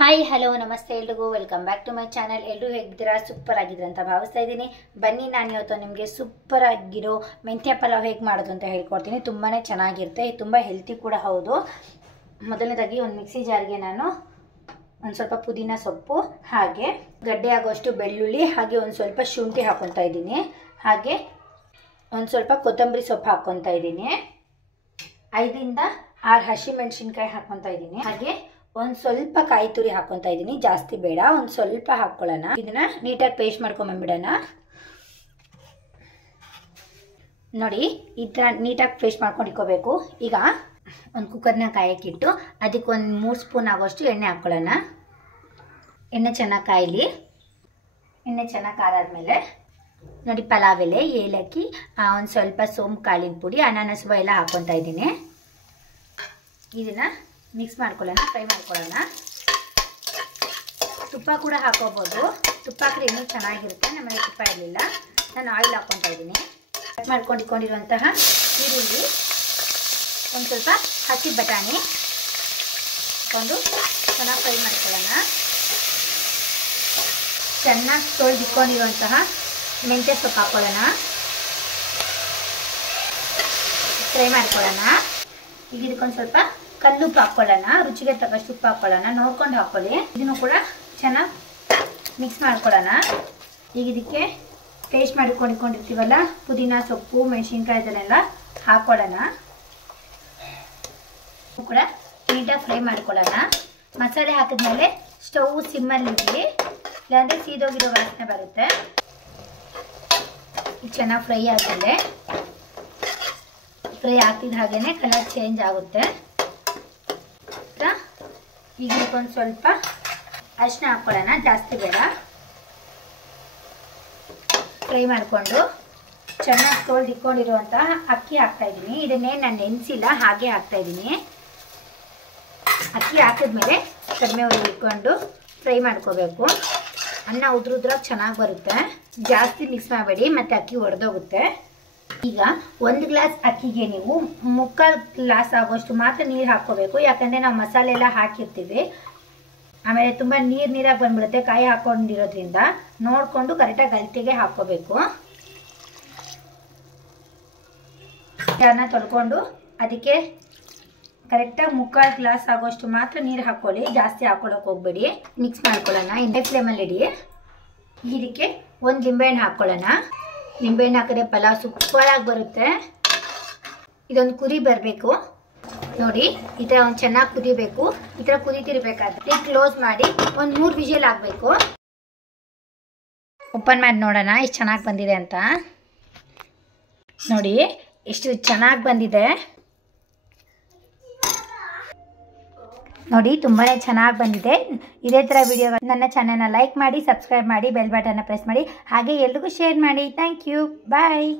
Hi hello ನಮಸ್ತೆ ಎಲ್ರಿಗೂ welcome back to my channel. ಎಲ್ಲರೂ ಹೇಗಿದ್ದೀರಾ? ಸೂಪರ್ ಆಗಿದ್ರೆ ಅಂತ ಭಾವಿಸ್ತಾ ಇದ್ದೀನಿ. ಬನ್ನಿ ನಾನು ಇವತ್ತು ನಿಮಗೆ ಸೂಪರ್ ಆಗಿರೋ ಮೆಂತ್ಯ ಪಲಾವ್ ಹೇಗೆ ಮಾಡೋದು ಅಂತ ಹೇಳ್ಕೊಡ್ತೀನಿ. ತುಂಬಾ ಚೆನ್ನಾಗಿರುತ್ತೆ, ತುಂಬ ಹೆಲ್ತಿ ಕೂಡ ಹೌದು. ಮೊದಲನೇದಾಗಿ ಒಂದು ಮಿಕ್ಸಿ ಜಾರ್ಗೆ ನಾನು ಒಂದು ಸ್ವಲ್ಪ ಪುದೀನ ಸೊಪ್ಪು, ಹಾಗೆ ಗಡ್ಡೆ ಆಗೋಷ್ಟು ಬೆಳ್ಳುಳ್ಳಿ, ಹಾಗೆ ಒಂದು ಸ್ವಲ್ಪ ಶುಂಠಿ ಹಾಕ್ಕೊತಾ ಇದ್ದೀನಿ. ಹಾಗೆ ಒಂದು ಸ್ವಲ್ಪ ಕೊತ್ತಂಬರಿ ಸೊಪ್ಪು ಹಾಕ್ಕೊತಾ ಇದ್ದೀನಿ. 5 ರಿಂದ 6 ಹಸಿಮೆಣಸಿನ್ಕಾಯಿ ಹಾಕ್ಕೊತಾ ಇದ್ದೀನಿ. ಹಾಗೆ ಒಂದು ಸ್ವಲ್ಪ ಕಾಯಿ ತುರಿ ಹಾಕ್ಕೊತಾ ಇದ್ದೀನಿ, ಜಾಸ್ತಿ ಬೇಡ, ಒಂದು ಸ್ವಲ್ಪ ಹಾಕ್ಕೊಳ್ಳೋಣ. ಇದನ್ನ ನೀಟಾಗಿ ಪೇಸ್ಟ್ ಮಾಡ್ಕೊಂಬಂದ್ಬಿಡೋಣ. ನೋಡಿ ಈ ಥರ ನೀಟಾಗಿ ಪೇಸ್ಟ್ ಮಾಡ್ಕೊಂಡು ಇಟ್ಕೋಬೇಕು. ಈಗ ಒಂದು ಕುಕ್ಕರ್ನ ಕಾಯಕ್ಕಿಟ್ಟು ಅದಕ್ಕೆ ಒಂದು 3 ಸ್ಪೂನ್ ಆಗೋಷ್ಟು ಎಣ್ಣೆ ಹಾಕ್ಕೊಳ್ಳೋಣ. ಎಣ್ಣೆ ಚೆನ್ನಾಗಿ ಕಾಯಲಿ. ಎಣ್ಣೆ ಚೆನ್ನಾಗಿ ಕಾದಾದ್ಮೇಲೆ ನೋಡಿ ಪಲಾವ್ ಎಲೆ, ಏಲಕ್ಕಿ, ಒಂದು ಸ್ವಲ್ಪ ಸೋಂಪು ಕಾಳಿನ ಪುಡಿ, ಅನಾನಸ್ ಎಲ್ಲ ಹಾಕ್ಕೊತಾ ಇದ್ದೀನಿ. ಇದನ್ನ ಮಿಕ್ಸ್ ಮಾಡ್ಕೊಳ್ಳೋಣ, ಫ್ರೈ ಮಾಡ್ಕೊಳ್ಳೋಣ. ತುಪ್ಪ ಕೂಡ ಹಾಕೋಬೋದು, ತುಪ್ಪ ಹಾಕಿದ್ರೆ ಇನ್ನೂ ಚೆನ್ನಾಗಿರುತ್ತೆ. ನಮ್ಮಲ್ಲಿ ತುಪ್ಪ ಇರಲಿಲ್ಲ, ನಾನು ಆಯಿಲ್ ಹಾಕ್ಕೊತಾ ಇದ್ದೀನಿ. ಕಟ್ ಮಾಡ್ಕೊಂಡು ಇಟ್ಕೊಂಡಿರುವಂತಹ ಈರುಳ್ಳಿ, ಒಂದು ಸ್ವಲ್ಪ ಹಸಿ ಬಟಾಣಿ ಹಾಕ್ಕೊಂಡು ಚೆನ್ನಾಗಿ ಫ್ರೈ ಮಾಡ್ಕೊಳ್ಳೋಣ. ಚೆನ್ನಾಗಿ ತೊಳೆದಿಟ್ಕೊಂಡಿರುವಂತಹ ಮೆಂತ್ಯ ಸೊಪ್ಪು ಹಾಕ್ಕೊಳ್ಳೋಣ, ಫ್ರೈ ಮಾಡ್ಕೊಳ್ಳೋಣ. ಈಗ ಇದಕ್ಕೊಂದು ಸ್ವಲ್ಪ ಕಲ್ಲುಪ್ಪು ಹಾಕ್ಕೊಳ್ಳೋಣ, ರುಚಿಗೆ ತಕ್ಕಷ್ಟು ಉಪ್ಪು ಹಾಕ್ಕೊಳ್ಳೋಣ, ನೋಡ್ಕೊಂಡು ಹಾಕ್ಕೊಳ್ಳಿ. ಇದನ್ನು ಕೂಡ ಚೆನ್ನಾಗಿ ಮಿಕ್ಸ್ ಮಾಡ್ಕೊಳ್ಳೋಣ. ಈಗ ಇದಕ್ಕೆ ಪೇಸ್ಟ್ ಮಾಡಿಕೊಂಡಿರ್ತೀವಲ್ಲ ಪುದೀನ ಸೊಪ್ಪು, ಮೆಣಸಿನ್ಕಾಯಿ ಇದನ್ನೆಲ್ಲ ಹಾಕ್ಕೊಳ್ಳೋಣ. ಕೂಡ ನೀಟಾಗಿ ಫ್ರೈ ಮಾಡ್ಕೊಳ್ಳೋಣ. ಮಸಾಲೆ ಹಾಕಿದ್ಮೇಲೆ ಸ್ಟವ್ ಸಿಮ್ಮಲ್ಲಿ ಇರಲಿ, ಇಲ್ಲಾಂದರೆ ಸೀದೋಗಿರೋ ವಾಸನೆ ಬರುತ್ತೆ. ಇದು ಚೆನ್ನಾಗಿ ಫ್ರೈ ಆದಮೇಲೆ ಫ್ರೈ ಆಗ್ತಿದ್ದ ಹಾಗೇನೆ ಕಲರ್ ಚೇಂಜ್ ಆಗುತ್ತೆ. ಈಗ ಒಂದು ಸ್ವಲ್ಪ ಅರಿಶಿನ ಹಾಕ್ಕೊಳ್ಳೋಣ, ಜಾಸ್ತಿ ಬೇಡ. ಫ್ರೈ ಮಾಡಿಕೊಂಡು ಚೆನ್ನಾಗಿ ತೊಳೆದಿಟ್ಕೊಂಡಿರುವಂತಹ ಅಕ್ಕಿ ಹಾಕ್ತಾಯಿದ್ದೀನಿ. ಇದನ್ನೇ ನಾನು ನೆನೆಸಿಲ್ಲ, ಹಾಗೆ ಹಾಕ್ತಾಯಿದ್ದೀನಿ. ಅಕ್ಕಿ ಹಾಕಿದ್ಮೇಲೆ ಕಡಿಮೆ ಉರಿ ಇಟ್ಕೊಂಡು ಫ್ರೈ ಮಾಡ್ಕೋಬೇಕು. ಅನ್ನ ಉದ್ರುದ್ರಾಗಿ ಚೆನ್ನಾಗಿ ಬರುತ್ತೆ, ಜಾಸ್ತಿ ಮಿಕ್ಸ್ ಮಾಡಬೇಡಿ, ಮತ್ತು ಅಕ್ಕಿ ಒಡೆದೋಗುತ್ತೆ. ಈಗ 1 ಗ್ಲಾಸ್ ಅಕ್ಕಿಗೆ ನೀವು 3/4 ಗ್ಲಾಸ್ ಆಗೋಷ್ಟು ಮಾತ್ರ ನೀರು ಹಾಕ್ಕೋಬೇಕು. ಯಾಕಂದರೆ ನಾವು ಮಸಾಲೆ ಎಲ್ಲ ಹಾಕಿರ್ತೀವಿ, ಆಮೇಲೆ ತುಂಬ ನೀರಾಗಿ ಬಂದ್ಬಿಡುತ್ತೆ. ಕಾಯಿ ಹಾಕ್ಕೊಂಡಿರೋದ್ರಿಂದ ನೋಡಿಕೊಂಡು ಕರೆಕ್ಟಾಗಿ ಅಳತೆಗೆ ಹಾಕ್ಕೋಬೇಕು. ಅದನ್ನ ತೊಳ್ಕೊಂಡು ಅದಕ್ಕೆ ಕರೆಕ್ಟಾಗಿ 3/4 ಗ್ಲಾಸ್ ಆಗೋಷ್ಟು ಮಾತ್ರ ನೀರು ಹಾಕ್ಕೊಳ್ಳಿ, ಜಾಸ್ತಿ ಹಾಕ್ಕೊಳ್ಳೋಕೆ ಹೋಗ್ಬೇಡಿ. ಮಿಕ್ಸ್ ಮಾಡ್ಕೊಳ್ಳೋಣ, ಇಂಡೈ ಫ್ಲೇಮಲ್ಲಿ ಇಡಿ. ಇದಕ್ಕೆ ಒಂದು ಲಿಂಬೆಹಣ್ಣು ಹಾಕ್ಕೊಳ್ಳೋಣ. ನಿಂಬೆಹಣ್ಣು ಹಾಕಿದ್ರೆ ಪಲಾವ್ ಸೂಪರಾಗಿ ಬರುತ್ತೆ. ಇದೊಂದು ಕುದಿ ಬರಬೇಕು ನೋಡಿ, ಈ ಥರ ಒಂದು ಚೆನ್ನಾಗಿ ಕುದಿಬೇಕು. ಈ ಥರ ಕುದಿತಿರ್ಬೇಕಾದ್ರೆ ಕ್ಲೋಸ್ ಮಾಡಿ ಒಂದು 3 ವಿಷಲ್ ಆಗಬೇಕು. ಓಪನ್ ಮಾಡಿ ನೋಡೋಣ ಎಷ್ಟು ಚೆನ್ನಾಗಿ ಬಂದಿದೆ ಅಂತ. ನೋಡಿ ಎಷ್ಟು ಚೆನ್ನಾಗಿ ಬಂದಿದೆ ನೋಡಿ, ತುಂಬಾ ಚೆನ್ನಾಗಿ ಬಂದಿದೆ. ಇದೇ ಥರ ವಿಡಿಯೋ ನನ್ನ ಚಾನಲ್ನ ಲೈಕ್ ಮಾಡಿ, ಸಬ್ಸ್ಕ್ರೈಬ್ ಮಾಡಿ, ಬೆಲ್ ಬಟನ್ನ ಪ್ರೆಸ್ ಮಾಡಿ, ಹಾಗೆ ಎಲ್ರಿಗೂ ಶೇರ್ ಮಾಡಿ. Thank you, bye.